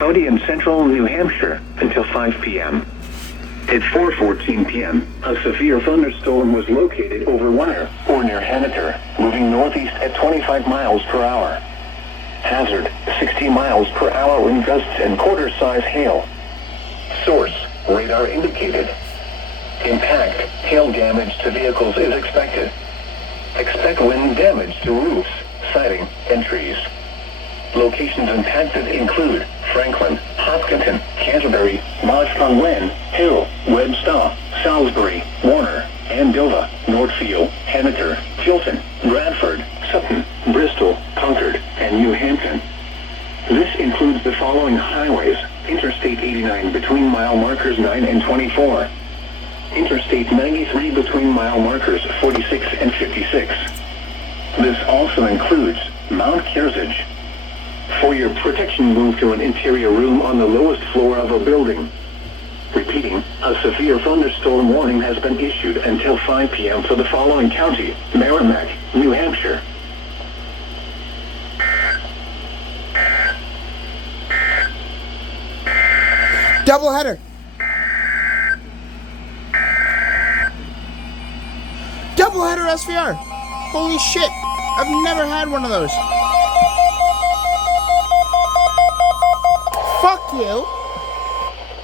County in central New Hampshire until 5 p.m. At 4:14 p.m., a severe thunderstorm was located over Wire or near Hanneter, moving northeast at 25 miles per hour. Hazard, 60 miles per hour wind gusts and quarter-size hail. Source, radar indicated. Impact, hail damage to vehicles is expected. Expect wind damage to roofs, siding, and trees. Locations impacted include Franklin, Hopkinton, Canterbury, Marsh-on-Wen, Hill, Webster, Salisbury, Warner, Andover, Northfield, Hanneter, Chilton, Bradford, Sutton, Bristol, Concord, and New Hampton. This includes the following highways: Interstate 89 between mile markers 9 and 24. Interstate 93 between mile markers 46 and 56. This also includes Mount Kearsarge. For your protection, move to an interior room on the lowest floor of a building. Repeating, a severe thunderstorm warning has been issued until 5 p.m. for the following county: Merrimack, New Hampshire. Doubleheader. Doubleheader SVR. Holy shit. I've never had one of those. Fuck you.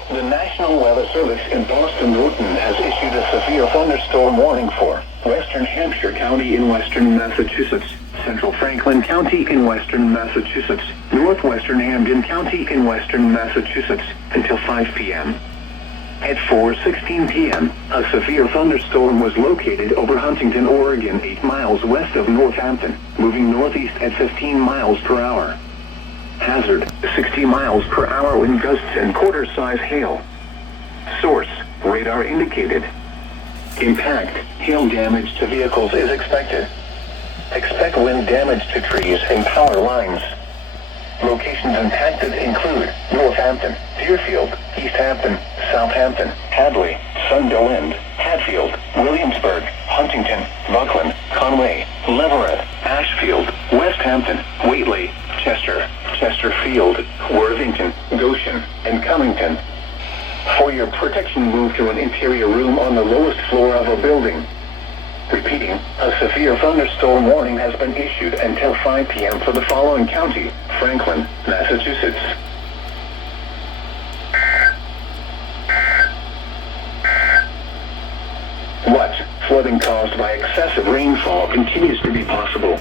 The National Weather Service in Boston-Newton has issued a severe thunderstorm warning for Western Hampshire County in western Massachusetts, Central Franklin County in western Massachusetts, Northwestern Hamden County in western Massachusetts until 5 p.m. At 4:16 p.m., a severe thunderstorm was located over Huntington, Oregon, 8 miles west of Northampton, moving northeast at 15 miles per hour. Hazard, 60 miles per hour wind gusts and quarter-size hail. Source, radar indicated. Impact, hail damage to vehicles is expected. Expect wind damage to trees and power lines. Locations impacted include Northampton, Deerfield, East Hampton, Southampton, Hadley, Sunderland, Hatfield, Williamsburg, Huntington, Buckland, Conway, Leverett, Ashfield, West Hampton, Whately, Chester, Chesterfield, Worthington, Goshen, and Cummington. For your protection, move to an interior room on the lowest floor of a building. Repeating, a severe thunderstorm warning has been issued until 5 p.m. for the following county: Franklin, Massachusetts. Watch, flooding caused by excessive rainfall continues to be possible.